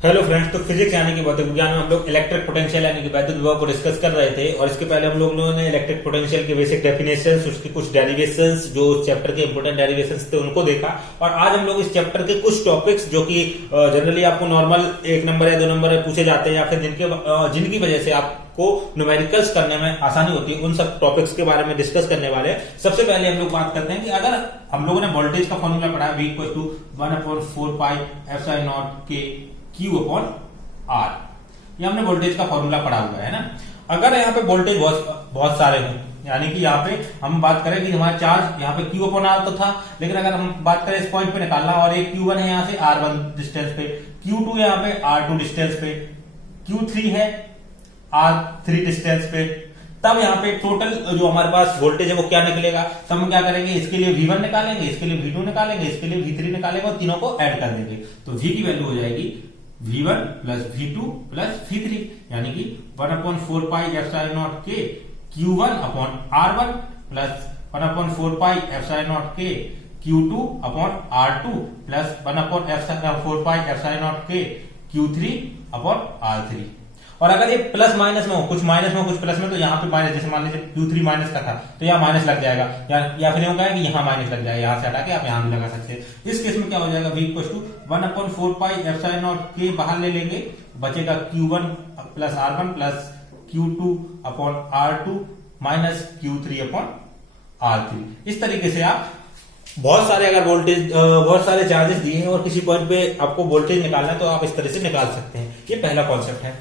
Hello friends, तो physics यानी कि भौतिक विज्ञान में हम लोग इलेक्ट्रिक पोटेंशियल यानी कि वैद्युत विभव को डिस्कस कर रहे थे। और इसके पहले हम लोगों ने इलेक्ट्रिक पोटेंशियल के बेसिक डेफिनेशंस, उसके कुछ डेरिवेशंस, जो चैप्टर के इंपोर्टेंट डेरिवेशंस थे उनको देखा। और आज हम लोग इस चैप्टर के कुछ टॉपिक्स जो कि जनरली आपको नॉर्मल 1 नंबर या 2 नंबर पूछे जाते हैं या फिर जिनकी वजह से आपको न्यूमेरिकल्स करने में आसानी होती है, उन सब टॉपिक्स के बारे में डिस्कस करने वाले हैं। सबसे पहले हम लोग बात करते हैं कि अगर हम लोगों ने वोल्टेज का फॉर्मूला पढ़ा V = 1/4 पाई एप्सिलॉन नॉट के Q अपॉन R, ये हमने वोल्टेज का फॉर्मूला पढ़ा हुआ है ना। अगर यहाँ पे वोल्टेज बहुत सारे हों, यानी कि यहाँ पे हम बात करें कि हमारा चार्ज यहाँ पे Q अपॉन R तो था, लेकिन अगर हम बात करें इस पॉइंट पे निकालना और एक Q1 है यहाँ से R1 डिस्टेंस पे, Q2 यहाँ पे R2 डिस्टेंस पे, Q3 है R3 डिस्टेंस पे, तब यहाँ पे टोटल जो हमारे पास वोल्टेज है वो क्या निकलेगा। तो हम क्या करेंगे, इसके लिए V1 निकालेंगे, इसके लिए V2 निकालेंगे, इसके लिए V3 निकालेंगे और तीनों को ऐड कर देंगे। तो V की वैल्यू हो जाएगी V1 plus V2 plus V3, यानी कि 1/4 पाई एप्सिलॉन नॉट के Q1 upon R1 plus 1/4 pi epsilon not के Q2 upon R2 plus 1/4 pi epsilon not के Q3 अपॉन R3। और अगर ये प्लस माइनस में हो, कुछ माइनस में कुछ प्लस में, तो यहाँ पे माइनस, जैसे मान लीजिए Q3 माइनस का था तो यहाँ माइनस लग जाएगा, या फिर होगा कि यहाँ माइनस लग जाएगा, यहाँ से हटा के आप यहाँ भी लगा सकते हैं। इस केस में क्या हो जाएगा, V = 1/4 पाई एप्सिलॉन नॉट के बाहर ले लेंगे, बचेगा Q1 plus R1 plus Q2 upon R2 minus Q3 upon R3। इस तरीके से आप बहुत सारे अगर वोल्टेज बहुत सारे चार्जेस दिए हैं और किसी पॉइंट पे आपको वोल्टेज निकालना है तो आप इस तरह से निकाल सकते हैं। ये पहला कॉन्सेप्ट है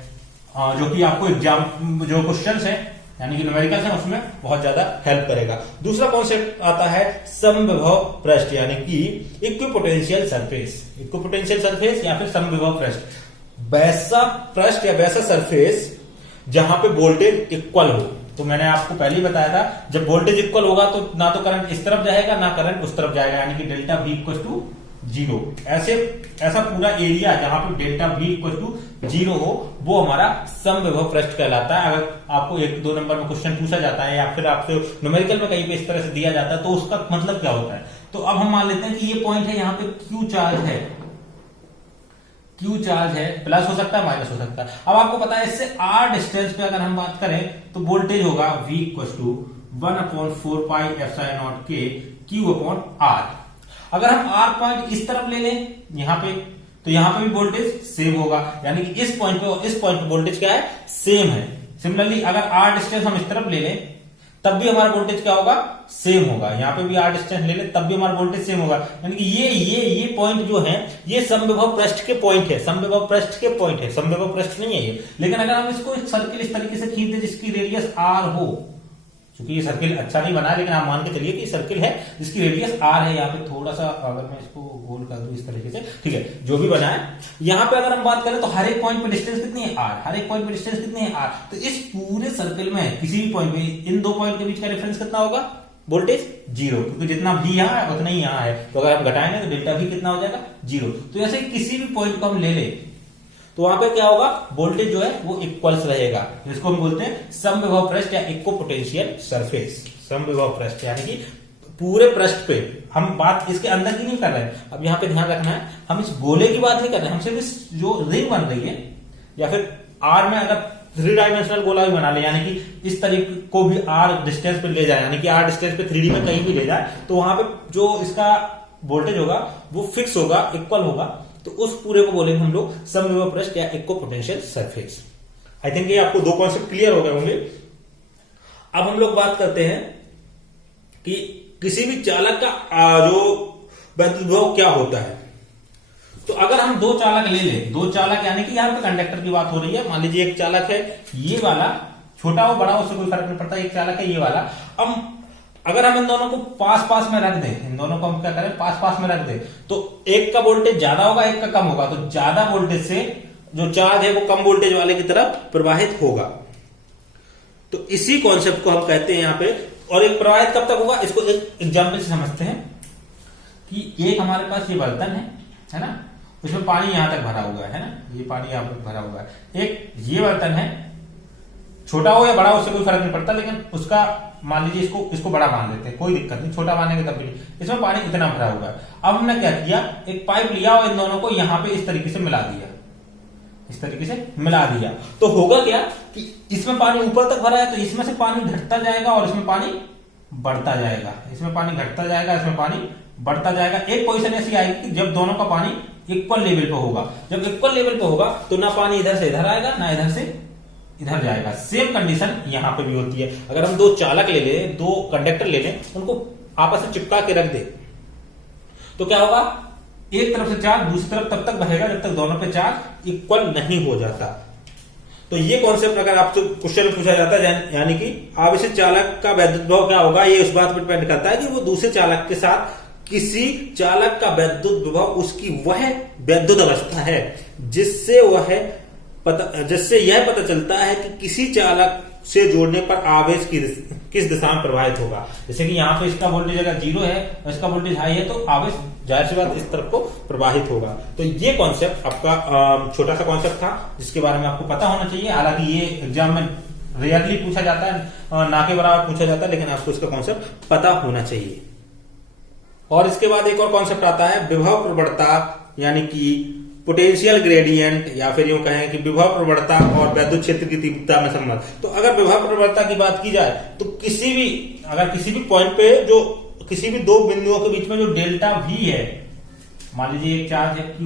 जो कि आपको एग्जाम जो क्वेश्चंस है यानी कि न्यूमेरिकल्स है उसमें बहुत ज्यादा हेल्प करेगा। दूसरा कॉन्सेप्ट आता है समविभव पृष्ठ यानी कि इक्विपोटेंशियल सरफेस। इक्विपोटेंशियल सरफेस या फिर समविभव पृष्ठ, वैसा पृष्ठ या वैसा सरफेस जहां पे वोल्टेज इक्वल हो। तो मैंने आपको पहले ही बताया था, जब वोल्टेज इक्वल होगा तो ना तो करंट इस तरफ जाएगा ना करंट उस तरफ जाएगा, यानी कि डेल्टा V = 0। ऐसा पूरा एरिया जहां पे डेल्टा V = 0 हो वो हमारा समविभव पृष्ठ कहलाता है। अगर आपको 1-2 नंबर में क्वेश्चन पूछा जाता है या फिर आपसे न्यूमेरिकल में कहीं पे इस तरह से दिया जाता है तो उसका मतलब क्या होता है। तो अब हम मान लेते हैं कि ये पॉइंट है, यहाँ पे Q चार्ज है, Q चार्ज है, प्लस हो सकता है माइनस हो सकता है। अब आपको पता है इससे R डिस्टेंस पे अगर हम बात करें तो वोल्टेज होगा V = 1/4 पाई एप्सिलॉन नॉट के Q अपॉन R। अगर हम R पॉइंट इस तरफ ले लें यहाँ पे, तो यहाँ पे भी वोल्टेज सेम होगा, यानी कि इस पॉइंट पे और इस पॉइंट पे वोल्टेज क्या है, सेम है। सिमिलरली अगर R डिस्टेंस हम इस तरफ ले लें तब भी हमारा वोल्टेज क्या होगा, सेम होगा। यहाँ पे भी R डिस्टेंस ले लें तब भी हमारा वोल्टेज सेम होगा, यानी कि ये पॉइंट जो है ये समविभव पृष्ठ के पॉइंट है, समविभव पृष्ठ के पॉइंट है, समविभव पृष्ठ नहीं है ये। लेकिन अगर हम इसको एक सर्किल इस तरीके से खींच दें जिसकी रेडियस R हो, क्योंकि ये सर्किल अच्छा नहीं बना है लेकिन आप मान के चलिए कि सर्किल है जिसकी रेडियस R है। यहाँ पे थोड़ा सा अगर मैं इसको गोल कर दूं इस तरीके से, ठीक है, जो भी बना है, यहाँ पे अगर हम बात करें तो हर एक पॉइंट पे डिस्टेंस कितनी है, R। हर एक पॉइंट पे डिस्टेंस कितनी है, R। तो इस पूरे सर्किल में किसी भी पॉइंट पे इन दो पॉइंट के बीच का डिफरेंस कितना होगा, वोल्टेज 0, क्योंकि जितना V यहाँ है उतना ही यहाँ है। तो अगर हम घटाएंगे तो डेल्टा V कितना हो जाएगा, 0। तो ऐसे किसी भी पॉइंट को हम ले लें तो वहां पे क्या होगा, वोल्टेज जो है वो इक्वल्स रहेगा, जिसको हम बोलते हैं समविभव पृष्ठ या इक्विपोटेंशियल सरफेस। समविभव पृष्ठ यानी कि पूरे पृष्ठ पे, हम बात इसके अंदर की नहीं कर रहे हैं। अब यहाँ पे ध्यान रखना है, हम इस गोले की बात नहीं कर रहे हैं, हम सिर्फ इस जो रिंग बन रही है या फिर R में अगर 3 डायमेंशनल गोला भी बना ले, यानी कि इस तरीके को भी R डिस्टेंस पे ले जाए, यानी कि R डिस्टेंस पे 3D में कहीं भी ले जाए, तो वहां पे जो इसका वोल्टेज होगा वो फिक्स होगा, इक्वल होगा। तो उस पूरे को बोलेंगे हम लोग समविभव पृष्ठ या इक्विपोटेंशियल सरफेस। आई थिंक ये आपको 2 कॉन्सेप्ट क्लियर हो गए होंगे। अब हम लोग बात करते हैं कि किसी भी चालक का जो वैद्युत विभव क्या होता है। तो अगर हम 2 चालक ले लें, 2 चालक यानी कि यहाँ पे कंडक्टर की बात हो रही है। मान लीजिए एक चालक है ये वाला, छोटा हो बड़ा हो उससे कोई फर्क नहीं पड़ता, एक चालक है ये वाला। अब अगर हम इन दोनों को पास में रख दें, इन दोनों को हम क्या करें, पास में रख दें, तो एक का वोल्टेज ज्यादा होगा एक का कम होगा। तो ज्यादा वोल्टेज से जो चार्ज है वो कम वोल्टेज वाले की तरफ प्रवाहित होगा। तो इसी कॉन्सेप्ट को हम कहते हैं यहाँ पे। और एक प्रवाहित कब तक होगा, इसको एक एग्जाम्पल से समझते हैं कि एक हमारे पास ये बर्तन है ना, उसमें पानी यहां तक भरा हुआ है ना, ये पानी यहां पर भरा हुआ है। एक ये बर्तन है, छोटा हो या बड़ा हो उससे कोई फर्क नहीं पड़ता, लेकिन उसका मान लीजिए इसको बड़ा मान लेते हैं, कोई दिक्कत नहीं, छोटा मानेंगे तब भी नहीं। इसमें पानी इतना भरा हुआ है। अब हमने क्या किया, एक पाइप लिया और इन दोनों को यहां पे इस तरीके से मिला दिया। इस तरीके से मिला दिया तो होगा क्या कि इसमें पानी ऊपर तक भरा है तो इसमें से पानी घटता जाएगा और इसमें पानी बढ़ता जाएगा, इसमें पानी घटता जाएगा, इसमें पानी बढ़ता जाएगा। एक पोजीशन ऐसी आएगी कि जब दोनों का पानी इक्वल लेवल पे होगा। जब इक्वल लेवल पे होगा तो ना पानी इधर से इधर आएगा ना इधर से इधर जाएगा। सेम कंडीशन यहां पे भी होती है। अगर हम दो चालक ले लें, दो कंडक्टर ले लें, उनको आपस में चिपका के रख दे तो क्या होगा, एक तरफ से चार्ज दूसरी तरफ तब तक बहेगा जब तक दोनों पे चार्ज इक्वल नहीं हो जाता। तो ये कॉन्सेप्ट अगर आपसे क्वेश्चन पूछा जाता है यानी कि आवेशित चालक का वैद्युत विभव क्या होगा, ये उस बात पर डिपेंड करता है कि वो दूसरे चालक के साथ किसी चालक का वैद्युत विभव उसकी वह वैद्युत अवस्था है जिससे यह पता चलता है कि किसी चालक से जोड़ने पर आवेश किस दिशा में प्रवाहित होगा। जैसे कि यहाँ पे इसका वोल्टेज अगर 0 है और इसका वोल्टेज हाई है तो आवेश जाहिर सी बात इस तरफ को प्रवाहित होगा। तो ये कॉन्सेप्ट आपका छोटा सा कॉन्सेप्ट था जिसके बारे में आपको पता होना चाहिए। हालांकि ये एग्जाम में रेयरली पूछा जाता है, ना के बराबर पूछा जाता है, लेकिन आपको इसका कॉन्सेप्ट पता होना चाहिए। और इसके बाद एक और कॉन्सेप्ट आता है विभव प्रवणता, यानी कि पोटेंशियल ग्रेडियंट, या फिर यूं कहें कि विभव प्रवणता और वैद्युत क्षेत्र की तीव्रता में संबंध। तो अगर विभव प्रवणता की बात की जाए तो किसी भी पॉइंट पे जो किसी भी दो बिंदुओं के बीच में जो डेल्टा वी है, मान लीजिए एक चार्ज है Q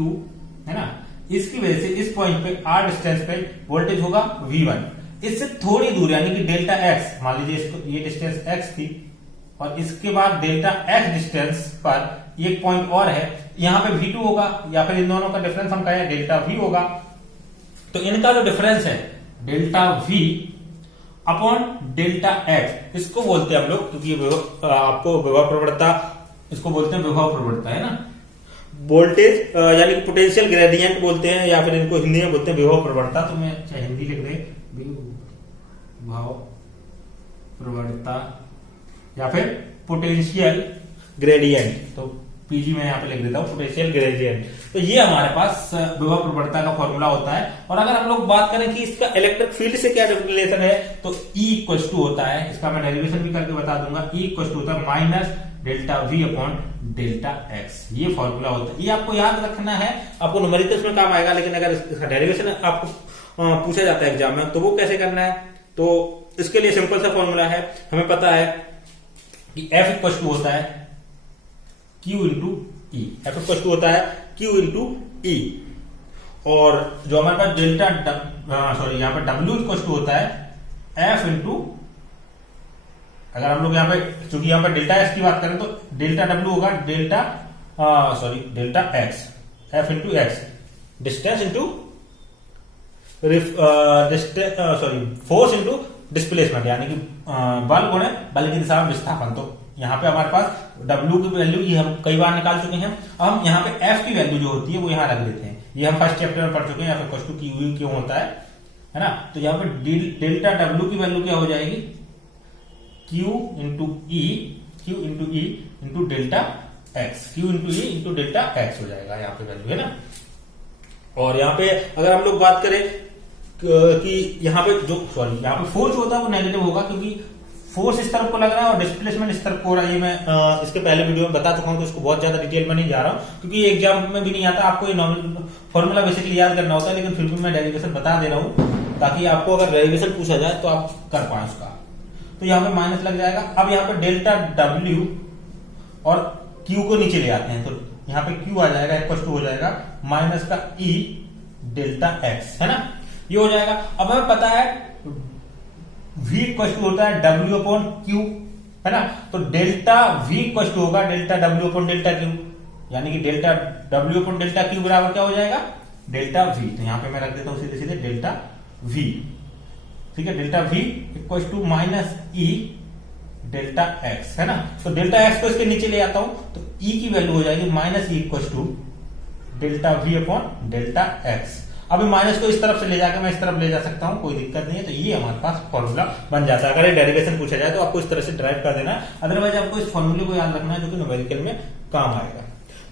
है ना, इसकी वजह से इस पॉइंट पे r डिस्टेंस पे वोल्टेज होगा V1। इससे थोड़ी दूर यानी कि डेल्टा x, मान लीजिए इसको ये डिस्टेंस x थी और इसके बाद डेल्टा x डिस्टेंस पर एक पॉइंट और है, यहां पे V2 होगा या फिर इन दोनों का डिफरेंस हम कहें डेल्टा V होगा। तो इनका जो डिफरेंस है delta V upon delta x, इसको बोलते हैं हम लोग, क्योंकि आपको विभव प्रवणता इसको बोलते हैं, विभव प्रवणता है ना, वोल्टेज यानी कि पोटेंशियल ग्रेडियंट बोलते हैं या फिर इनको हिंदी में बोलते हैं विभव प्रवणता। तो मैं चाहे हिंदी लिख दे विभव प्रवणता या फिर पोटेंशियल ग्रेडियंट, तो पीजी में यहाँ पे लिख देता हूं पोटेंशियल ग्रेडियंट। तो ये हमारे पास विभव प्रवणता का फॉर्मूला होता है। और अगर हम लोग बात करें कि इसका इलेक्ट्रिक फील्ड से क्या रिलेशन है तो E इक्वल टू होता है, इसका मैं डेरिवेशन भी करके बता दूंगा, E इक्वल टू होता है minus delta V upon delta x। ये फॉर्मूला होता है, ये आपको याद रखना है, आपको न्यूमेरिकल्स में काम आएगा। लेकिन अगर इसका डेरिवेशन आपको पूछा जाता है एग्जाम में तो वो कैसे करना है, तो इसके लिए सिंपल सा फॉर्मूला है, हमें पता है कि F इक्वल टू होता है Q इंटू ई, F इक्वल टू होता है Q इंटू ई, और जो हमारे पास डेल्टा यहाँ पे W इक्वल टू होता है F इंटू, अगर हम लोग यहाँ पे चूंकि यहाँ पे डेल्टा एक्स की बात करें तो डेल्टा W होगा delta x, F into x, distance into force into displacement, यानी कि बल गुणे बल की दिशा में विस्थापन। तो यहाँ पे हमारे पास W की वैल्यू ये हम कई बार निकाल चुके हैं। अब हम यहाँ पे F की वैल्यू जो होती है वो यहाँ रख देते हैं, ये हम फर्स्ट चैप्टर में पढ़ चुके हैं, यहाँ पे क्वेश्चन Q क्यों होता है ना। तो यहाँ पे डेल्टा W की वैल्यू क्या हो जाएगी, Q into E into delta x, Q into E into delta x हो जाएगा यहाँ पे वैल्यू, है ना। और यहाँ पे अगर हम लोग बात करें कि यहाँ पे यहाँ पे फोर्स होता है वो नेगेटिव होगा, क्योंकि फोर्स इस तरफ को लग रहा है और डिस्प्लेसमेंट इस तरफ को हो रहा है। ये मैं इसके पहले वीडियो में बता चुका हूं, तो इसको बहुत ज्यादा डिटेल में नहीं जा रहा हूं क्योंकि एग्जाम में भी नहीं आता, आपको ये नॉर्मल फॉर्मूला बेसिकली याद करना होता है। लेकिन फिर भी मैं डेरिवेशन बता दे रहा हूं ताकि आपको अगर डेरिवेशन पूछा जाए तो आप कर पाए उसका। तो यहाँ पे माइनस लग जाएगा। अब यहाँ पे डेल्टा W और Q को नीचे ले आते हैं, तो यहाँ पे Q आ जाएगा इक्वल टू हो जाएगा माइनस का E डेल्टा एक्स, है ना, ये हो जाएगा। अब हमें पता है V इक्वल टू होता है W अपॉन Q, है ना। तो डेल्टा V इक्वल टू होगा delta W upon delta Q, यानी कि delta W upon delta Q बराबर क्या हो जाएगा, डेल्टा V। तो यहां पे मैं रख देता हूं सीधे सीधे डेल्टा V, ठीक है। Delta V equal to minus E delta x, है ना। तो डेल्टा एक्स को इसके नीचे ले आता हूं तो E की वैल्यू हो जाएगी minus E equal to delta V upon delta x. अभी माइनस को इस तरफ से ले जाकर मैं इस तरफ ले जा सकता हूं, कोई दिक्कत नहीं है। तो ये हमारे पास फॉर्मूला बन जाता है। अगर ये डेरिवेशन पूछा जाए तो आपको इस तरह से ड्राइव कर देना है, अदरवाइज आपको इस फॉर्मूले को याद रखना है जो कि न्यूमेरिकल में काम आएगा।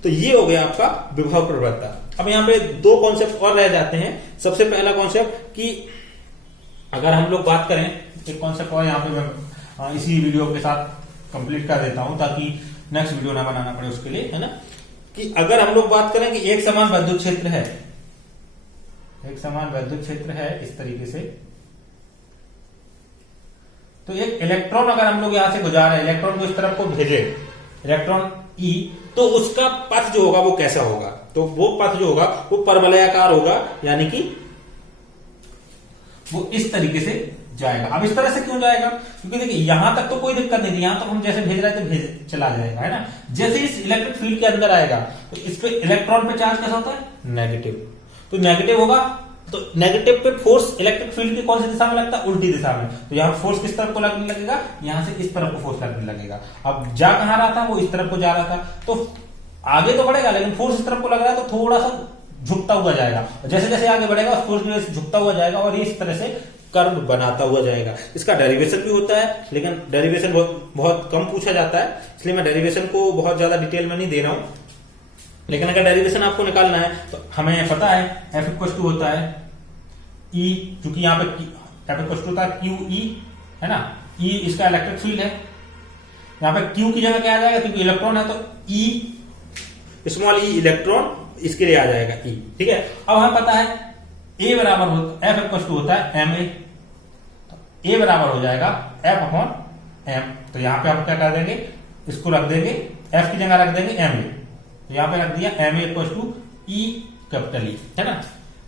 तो ये हो गया आपका विभव प्रवणता। अब यहाँ पे दो कॉन्सेप्ट और रह जाते हैं। सबसे पहला कॉन्सेप्ट कि अगर हम लोग बात करें, एक कॉन्सेप्ट और यहाँ पे मैं इसी वीडियो के साथ कंप्लीट कर देता हूं ताकि नेक्स्ट वीडियो ना बनाना पड़े उसके लिए, है ना, कि अगर हम लोग बात करें कि एक समान विद्युत क्षेत्र है, एक समान वैद्युत क्षेत्र है इस तरीके से। तो एक इलेक्ट्रॉन अगर हम लोग यहां से गुजारे, इलेक्ट्रॉन को इस तरफ को भेजे, इलेक्ट्रॉन ई, तो उसका पथ जो होगा वो कैसा होगा? तो वो पथ जो होगा वो परवलयाकार होगा, यानी कि वो इस तरीके से जाएगा। अब इस तरह से क्यों जाएगा? क्योंकि देखिए यहां तक तो कोई दिक्कत नहीं थी, यहां तक हम जैसे भेज रहे थे भेज चला जाएगा, है ना। जैसे इस इलेक्ट्रिक फील्ड के अंदर आएगा तो इस पे इलेक्ट्रॉन पे चार्ज कैसा होता है? नेगेटिव। तो नेगेटिव होगा, तो नेगेटिव पे फोर्स इलेक्ट्रिक फील्ड की कौन सी दिशा में लगता है? उल्टी दिशा में। तो यहाँ फोर्स किस तरफ को लगने लगेगा? यहां से इस तरफ को फोर्स लगने लगेगा। अब जा कहां रहा था? वो इस तरफ को जा रहा था, तो आगे तो बढ़ेगा लेकिन फोर्स इस तरफ को लग रहा है तो थोड़ा सा झुकता हुआ जाएगा। जैसे जैसे आगे बढ़ेगा फोर्स की वजह से झुकता हुआ जाएगा और ये इस तरह से कर्व बनाता हुआ जाएगा। इसका डेरिवेशन भी होता है, लेकिन डेरिवेशन बहुत कम पूछा जाता है, इसलिए मैं डेरिवेशन को बहुत ज्यादा डिटेल में नहीं दे रहा हूं। लेकिन अगर डेरिवेशन आपको निकालना है तो हमें पता है एफ इक्वल टू होता है ई, क्योंकि यहाँ पे एफ इक्वल टू होता है क्यू ई, है ना। ई इसका इलेक्ट्रिक फील्ड है, यहाँ पे क्यू की जगह क्या आ जाएगा? क्योंकि इलेक्ट्रॉन है तो ई स्मॉल ई इलेक्ट्रॉन, इसके लिए आ जाएगा ई, ठीक है। अब हमें पता है ए बराबर होता है एफ इक्वल टू होता है एम ए, तो ए बराबर हो जाएगा एफ अपॉन एम। तो यहां पे हम क्या कर देंगे? इसको रख देंगे एफ की जगह रख देंगे एम ए, तो यहां पे रख दिया m a equal to e capital E, है ना।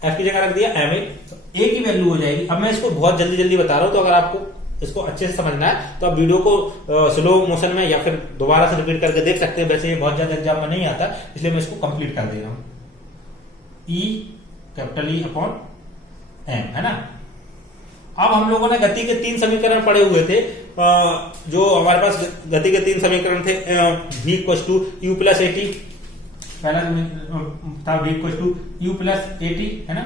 एफ की जगह रख दिया एम ए, तो ए की वैल्यू हो जाएगी। अब मैं इसको बहुत जल्दी जल्दी बता रहा हूं, तो अगर आपको इसको अच्छे से समझना है तो आप वीडियो को स्लो मोशन में या फिर दोबारा से रिपीट करके देख सकते हैं। वैसे ये बहुत ज्यादा एग्जाम में नहीं आता, इसलिए मैं इसको कंप्लीट कर दे रहा हूं। E capital E upon m, है ना। अब हम लोगों ने गति के 3 समीकरण पढ़े हुए थे, जो हमारे पास गति के 3 समीकरण थे। v equal to u plus a t, पहला था v equal to u plus a t, है ना।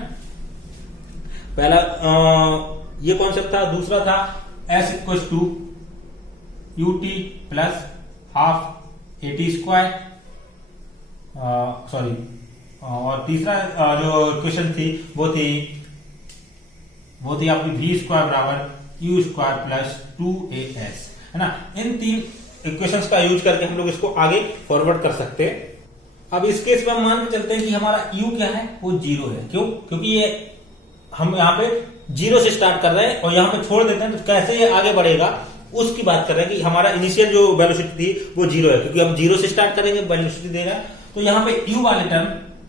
पहला ये कॉन्सेप्ट था। दूसरा था s equal to u t plus half a t square, sorry, और तीसरा जो इक्वेशन थी वो थी आपकी v स्क्वायर बराबर यू स्क्वायर प्लस 2as, है ना। इन 3 इक्वेशंस का यूज करके हम लोग इसको आगे फॉरवर्ड कर सकते हैं। अब इस केस में हम मान के चलते हैं कि हमारा u क्या है? वो 0 है। क्यों? क्योंकि ये हम यहाँ पे 0 से स्टार्ट कर रहे हैं और यहाँ पे छोड़ देते हैं, तो कैसे ये आगे बढ़ेगा उसकी बात कर रहे हैं कि हमारा इनिशियल जो वेलोसिटी थी वो 0 है, क्योंकि हम 0 से स्टार्ट करेंगे, वेलोसिटी दे रहा है। तो यहाँ पे u वाले टर्म,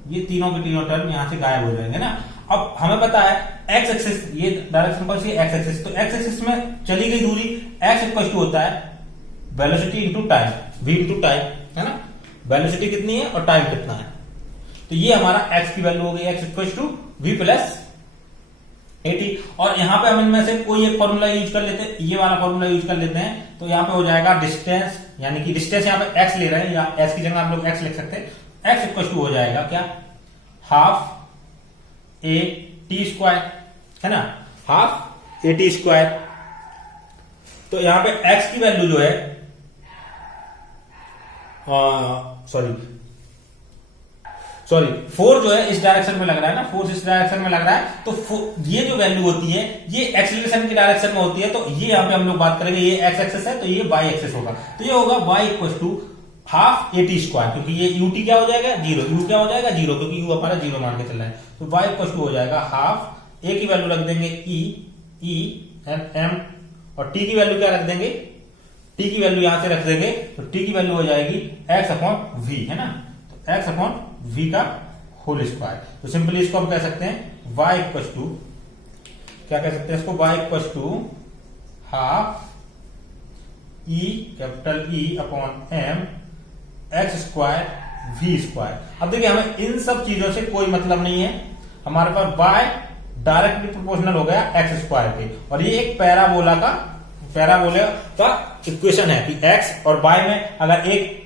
ये तीनों के तीनों टर्म यहां से गायब हो जाएंगे ना। अब हमें पता है एक्स एक्सिस, ये डायरेक्शन कौन सी? X axis. तो एक्स एक्सिस में चली गई दूरी एक्स इक्वल टू होता है velocity into time, v into time, है ना। वेलोसिटी कितनी है और टाइम कितना है, तो ये हमारा x की वैल्यू हो गई x equal to v plus a t. और यहां पे हम इनमें से कोई एक फॉर्मूला यूज कर लेते हैं, ये वाला फॉर्मूला यूज कर लेते हैं। तो यहां पे हो जाएगा डिस्टेंस, यानी कि डिस्टेंस यहाँ पे x ले रहे हैं, या s की जगह हम लोग x लिख सकते हैं। x इक्वल टू हो जाएगा क्या? हाफ ए टी स्क्वायर, है ना, हाफ ए टी स्क्वायर। तो यहां पे x की वैल्यू जो है, सॉरी 4 जो है इस डायरेक्शन में लग रहा है ना, फोर्स इस डायरेक्शन में लग रहा है, तो ये जो वैल्यू होती है ये एक्सीलरेशन की डायरेक्शन में होती है। तो ये यहां पे हम लोग बात करेंगे, ये एक्स एक्सेस है तो ये वाई एक्सेस होगा। तो ये होगा y equal to half a t square, क्योंकि ये यू टी क्या हो जाएगा? 0। यू क्या हो जाएगा? 0, क्योंकि यू हमारा 0 मान के चल रहा है। तो y इक्वल टू हो जाएगा हाफ, ए की वैल्यू रख देंगे ई एम, और टी की वैल्यू क्या रख देंगे? टी की वैल्यू यहां से रख देंगे, तो टी की वैल्यू हो जाएगी एक्स अपॉन वी, है ना। तो एक्स अपॉन वी का होल स्क्वायर। तो सिंपली इसको हम कह सकते हैं y इक्वल टू, क्या कह सकते हैं इसको? y equal to half e capital E upon m x square v square. अब देखिए हमें इन सब चीजों से कोई मतलब नहीं है, हमारे पास y डायरेक्टली प्रोपोर्शनल हो गया एक्स स्क्वायर के, और ये एक पैराबोला का इक्वेशन है कि x और y में अगर एक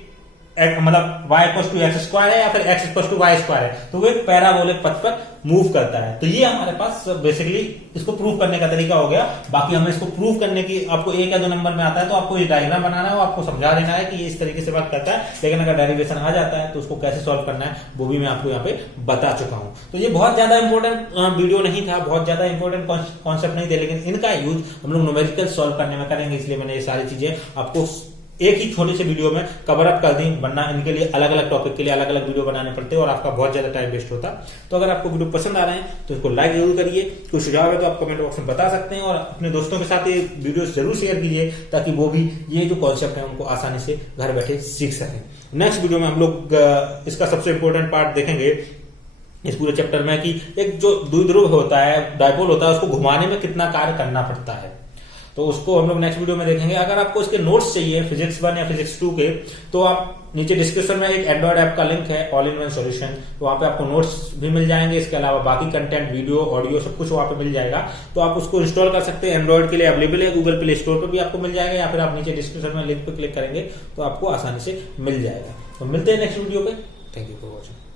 मतलब y equal to x square है या फिर x equal to y square है, तो वो एक पैराबोलिक पथ पर मूव करता है। तो ये हमारे पास बेसिकली इसको प्रूव करने का तरीका हो गया। बाकी हमें इसको प्रूव करने की, आपको 1 या 2 नंबर में आता है तो आपको ये डायग्राम बनाना है, वो आपको समझा देना है कि ये इस तरीके से बात करता है। लेकिन अगर डेरिवेशन आ जाता है तो उसको कैसे सॉल्व करना है वो भी मैं आपको यहाँ पे बता चुका हूँ। तो ये बहुत ज्यादा इंपॉर्टेंट वीडियो नहीं था, बहुत ज्यादा इंपॉर्टेंट कॉन्सेप्ट नहीं थे, लेकिन इनका यूज हम लोग न्यूमेरिकल सॉल्व करने में करेंगे, इसलिए मैंने ये सारी चीजें आपको एक ही छोटे से वीडियो में कवर अप कर दी, वरना इनके लिए अलग अलग टॉपिक के लिए अलग अलग वीडियो बनाने पड़ते हैं और आपका बहुत ज्यादा टाइम वेस्ट होता। तो अगर आपको वीडियो पसंद आ रहे हैं तो इसको लाइक जरूर करिए, कोई सुझाव है तो आप कमेंट बॉक्स में बता सकते हैं और अपने दोस्तों के साथ ये वीडियो जरूर शेयर कीजिए ताकि वो भी ये जो कॉन्सेप्ट है उनको आसानी से घर बैठे सीख सकें। नेक्स्ट वीडियो में हम लोग इसका सबसे इंपॉर्टेंट पार्ट देखेंगे इस पूरे चैप्टर में कि एक जो द्विध्रुव होता है, डायपोल होता है, उसको घुमाने में कितना कार्य करना पड़ता है, तो उसको हम लोग नेक्स्ट वीडियो में देखेंगे। अगर आपको इसके नोट्स चाहिए फिजिक्स 1 या फिजिक्स 2 के, तो आप नीचे डिस्क्रिप्शन में एक एंड्रॉइड ऐप का लिंक है, ऑल इन वन सॉल्यूशन, तो वहां पे आपको नोट्स भी मिल जाएंगे। इसके अलावा बाकी कंटेंट, वीडियो, ऑडियो सब कुछ वहां पे मिल जाएगा, तो आप उसको इंस्टॉल कर सकते हैं। एंड्रॉइड के लिए अवेलेबल है, गूगल प्ले स्टोर पर भी आपको मिल जाएगा, या फिर आप नीचे डिस्क्रिप्शन में लिंक पे क्लिक करेंगे तो आपको आसानी से मिल जाएगा। तो मिलते हैं नेक्स्ट वीडियो पे। Thank you for watching.